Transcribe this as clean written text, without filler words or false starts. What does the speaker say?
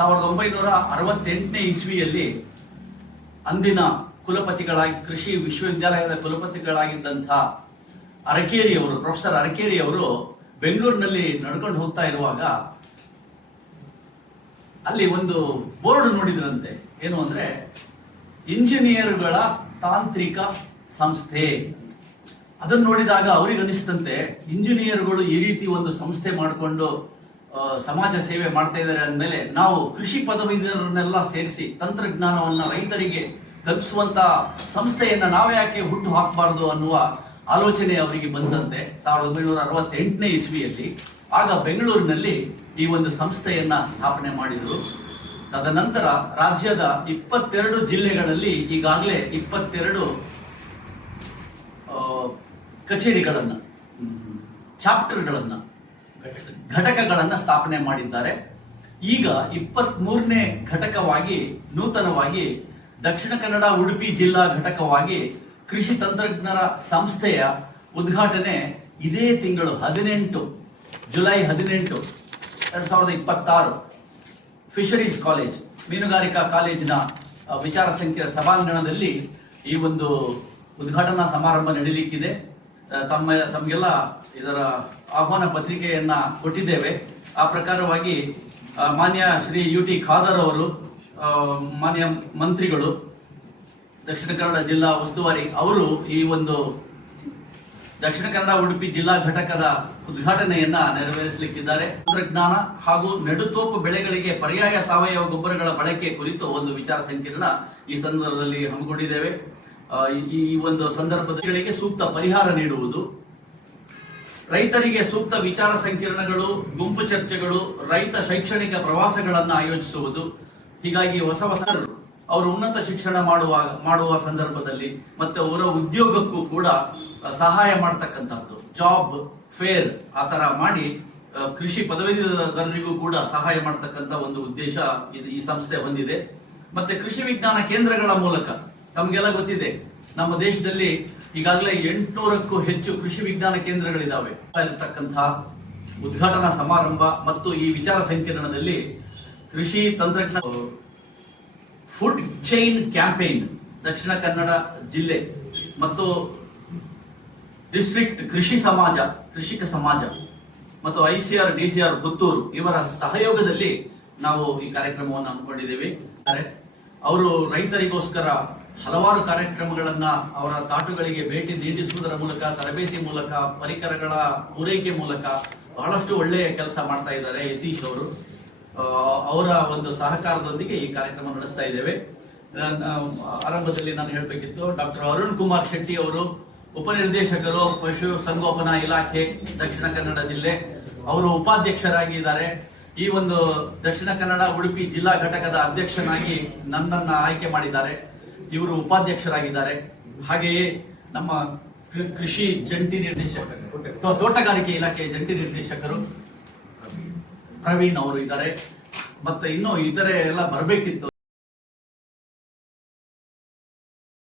1968ನೇ ಇಸ್ವಿಯಲ್ಲಿ ಅಂದಿನ ಕುಲಪತಿಗಳಾಗಿ ಕೃಷಿ ವಿಶ್ವವಿದ್ಯಾಲಯದ ಕುಲಪತಿಗಳಾಗಿದ್ದಂಥ ಅರಕೇರಿಯವರು, ಪ್ರೊಫೆಸರ್ ಅರಕೇರಿಯವರು ಬೆಂಗಳೂರಿನಲ್ಲಿ ನಡ್ಕೊಂಡು ಹೋಗ್ತಾ ಇರುವಾಗ ಅಲ್ಲಿ ಒಂದು ಬೋರ್ಡ್ ನೋಡಿದ್ರಂತೆ. ಏನು ಅಂದ್ರೆ ಇಂಜಿನಿಯರ್ಗಳ ತಾಂತ್ರಿಕ ಸಂಸ್ಥೆ. ಅದನ್ನು ನೋಡಿದಾಗ ಅವ್ರಿಗೆ ಅನಿಸ್ತಂತೆ, ಇಂಜಿನಿಯರ್ಗಳು ಈ ರೀತಿ ಒಂದು ಸಂಸ್ಥೆ ಮಾಡಿಕೊಂಡು ಸಮಾಜ ಸೇವೆ ಮಾಡ್ತಾ ಇದ್ದಾರೆ ಅಂದಮೇಲೆ ನಾವು ಕೃಷಿ ಪದವೀಧರರನ್ನೆಲ್ಲ ಸೇರಿಸಿ ತಂತ್ರಜ್ಞಾನವನ್ನ ರೈತರಿಗೆ ಕಲ್ಪಿಸುವಂತ ಸಂಸ್ಥೆಯನ್ನ ನಾವೇ ಯಾಕೆ ಹುಟ್ಟು ಹಾಕಬಾರದು ಅನ್ನುವ ಆಲೋಚನೆ ಅವರಿಗೆ ಬಂದಂತೆ 1968ನೇ ಇಸ್ವಿಯಲ್ಲಿ. ಆಗ ಬೆಂಗಳೂರಿನಲ್ಲಿ ಈ ಒಂದು ಸಂಸ್ಥೆಯನ್ನ ಸ್ಥಾಪನೆ ಮಾಡಿದರು. ತದನಂತರ ರಾಜ್ಯದ 22 ಜಿಲ್ಲೆಗಳಲ್ಲಿ ಈಗಾಗಲೇ 22 ಕಚೇರಿಗಳನ್ನ, ಚಾಪ್ಟರ್ಗಳನ್ನ, ಘಟಕಗಳನ್ನ ಸ್ಥಾಪನೆ ಮಾಡಿದ್ದಾರೆ. ಈಗ 23ನೇ ಘಟಕವಾಗಿ ನೂತನವಾಗಿ ದಕ್ಷಿಣ ಕನ್ನಡ ಉಡುಪಿ ಜಿಲ್ಲಾ ಘಟಕವಾಗಿ ಕೃಷಿ ತಂತ್ರಜ್ಞರ ಸಂಸ್ಥೆಯ ಉದ್ಘಾಟನೆ ಇದೇ ತಿಂಗಳು 18 ಜುಲೈ 18, 2026 ಫಿಶರೀಸ್ ಕಾಲೇಜ್, ಮೀನುಗಾರಿಕಾ ಕಾಲೇಜಿನ ವಿಚಾರ ಸಂಕಿರಣ ಸಭಾಂಗಣದಲ್ಲಿ ಈ ಒಂದು ಉದ್ಘಾಟನಾ ಸಮಾರಂಭ ನಡೆಯಲಿಕ್ಕಿದೆ. ತಮಗೆಲ್ಲ ಇದರ ಆಹ್ವಾನ ಪತ್ರಿಕೆಯನ್ನ ಕೊಟ್ಟಿದ್ದೇವೆ. ಆ ಪ್ರಕಾರವಾಗಿ ಮಾನ್ಯ ಶ್ರೀ UT ಖಾದರ್ ಅವರು, ಮಾನ್ಯ ಮಂತ್ರಿಗಳು, ದಕ್ಷಿಣ ಕನ್ನಡ ಜಿಲ್ಲಾ ಉಸ್ತುವಾರಿ ಅವರು ಈ ಒಂದು ದಕ್ಷಿಣ ಕನ್ನಡ ಉಡುಪಿ ಜಿಲ್ಲಾ ಘಟಕದ ಉದ್ಘಾಟನೆಯನ್ನ ನೆರವೇರಿಸಲಿಕ್ಕಿದ್ದಾರೆ. ತಂತ್ರಜ್ಞಾನ ಹಾಗೂ ನೆಡುತೋಪು ಬೆಳೆಗಳಿಗೆ ಪರ್ಯಾಯ ಸಾವಯವ ಗೊಬ್ಬರಗಳ ಬಳಕೆ ಕುರಿತು ಒಂದು ವಿಚಾರ ಸಂಕಿರಣ ಈ ಸಂದರ್ಭದಲ್ಲಿ ಹಮ್ಮಿಕೊಂಡಿದ್ದೇವೆ. ಈ ಒಂದು ಸಂದರ್ಭಗಳಿಗೆ ಸೂಕ್ತ ಪರಿಹಾರ ನೀಡುವುದು, ರೈತರಿಗೆ ಸೂಕ್ತ ವಿಚಾರ ಸಂಕಿರಣಗಳು, ಗುಂಪು ಚರ್ಚೆಗಳು, ರೈತ ಶೈಕ್ಷಣಿಕ ಪ್ರವಾಸಗಳನ್ನು ಆಯೋಜಿಸುವುದು. ಹೀಗಾಗಿ ಹೊಸ ಅವರು ಉನ್ನತ ಶಿಕ್ಷಣ ಮಾಡುವ ಸಂದರ್ಭದಲ್ಲಿ ಮತ್ತೆ ಅವರ ಉದ್ಯೋಗಕ್ಕೂ ಕೂಡ ಸಹಾಯ ಮಾಡತಕ್ಕಂಥದ್ದು, ಜಾಬ್ ಫೇರ್ ಆ ತರ ಮಾಡಿ ಕೃಷಿ ಪದವೀಧರರಿಗೂ ಕೂಡ ಸಹಾಯ ಮಾಡತಕ್ಕಂಥ ಒಂದು ಉದ್ದೇಶ ಈ ಸಂಸ್ಥೆ ಹೊಂದಿದೆ. ಮತ್ತೆ ಕೃಷಿ ವಿಜ್ಞಾನ ಕೇಂದ್ರಗಳ ಮೂಲಕ ತಮಗೆಲ್ಲ ಗೊತ್ತಿದೆ, ನಮ್ಮ ದೇಶದಲ್ಲಿ ಈಗಾಗಲೇ 800ಕ್ಕೂ ಹೆಚ್ಚು ಕೃಷಿ ವಿಜ್ಞಾನ ಕೇಂದ್ರಗಳಿದ್ದಾವೆ. ಇರತಕ್ಕಂತಹ ಉದ್ಘಾಟನಾ ಸಮಾರಂಭ ಮತ್ತು ಈ ವಿಚಾರ ಸಂಕಿರಣದಲ್ಲಿ ಕೃಷಿ ತಂತ್ರಜ್ಞಾನ food chain campaign Dakshina Kannada ಜಿಲ್ಲೆ ಮತ್ತು ಡಿಸ್ಟ್ರಿಕ್ಟ್ ಕೃಷಿಕ ಸಮಾಜ ಮತ್ತು ICR DCR ಪುತ್ತೂರು ಇವರ ಸಹಯೋಗದಲ್ಲಿ ನಾವು ಈ ಕಾರ್ಯಕ್ರಮವನ್ನು ಹಮ್ಮಿಕೊಂಡಿದ್ದೇವೆ. ಅವರು ರೈತರಿಗೋಸ್ಕರ ಹಲವಾರು ಕಾರ್ಯಕ್ರಮಗಳನ್ನ ಅವರ ತಾಟುಗಳಿಗೆ ಭೇಟಿ ನೀಡಿಸುವುದರ ಮೂಲಕ, ತರಬೇತಿ ಮೂಲಕ, ಪರಿಕರಗಳ ಪೂರೈಕೆ ಮೂಲಕ ಬಹಳಷ್ಟು ಒಳ್ಳೆಯ ಕೆಲಸ ಮಾಡ್ತಾ ಇದ್ದಾರೆ. ಯತೀಶ್ ಅವರು, ಅವರ ಒಂದು ಸಹಕಾರದೊಂದಿಗೆ ಈ ಕಾರ್ಯಕ್ರಮ ನಡೆಸ್ತಾ ಇದ್ದೇವೆ. ಆರಂಭದಲ್ಲಿ ನಾನು ಹೇಳಬೇಕಿತ್ತು, ಡಾಕ್ಟರ್ ಅರುಣ್ ಕುಮಾರ್ ಶೆಟ್ಟಿ ಅವರು ಉಪನಿರ್ದೇಶಕರು, ಪಶು ಸಂಗೋಪನಾ ಇಲಾಖೆ ದಕ್ಷಿಣ ಕನ್ನಡ ಜಿಲ್ಲೆ, ಅವರು ಉಪಾಧ್ಯಕ್ಷರಾಗಿದ್ದಾರೆ. ಈ ಒಂದು ದಕ್ಷಿಣ ಕನ್ನಡ ಉಡುಪಿ ಜಿಲ್ಲಾ ಘಟಕದ ಅಧ್ಯಕ್ಷನಾಗಿ ನನ್ನನ್ನ ಆಯ್ಕೆ ಮಾಡಿದ್ದಾರೆ. ಇವರು ಉಪಾಧ್ಯಕ್ಷರಾಗಿದ್ದಾರೆ. ಹಾಗೆಯೇ ನಮ್ಮ ಕೃಷಿ ಜಂಟಿ ನಿರ್ದೇಶಕರು, ತೋಟಗಾರಿಕೆ ಇಲಾಖೆಯ ಜಂಟಿ ನಿರ್ದೇಶಕರು ಪ್ರವೀಣ್ ಅವರು ಇದ್ದಾರೆ. ಮತ್ತೆ ಇನ್ನು ಇತರೆ ಎಲ್ಲ ಬರಬೇಕಿತ್ತು.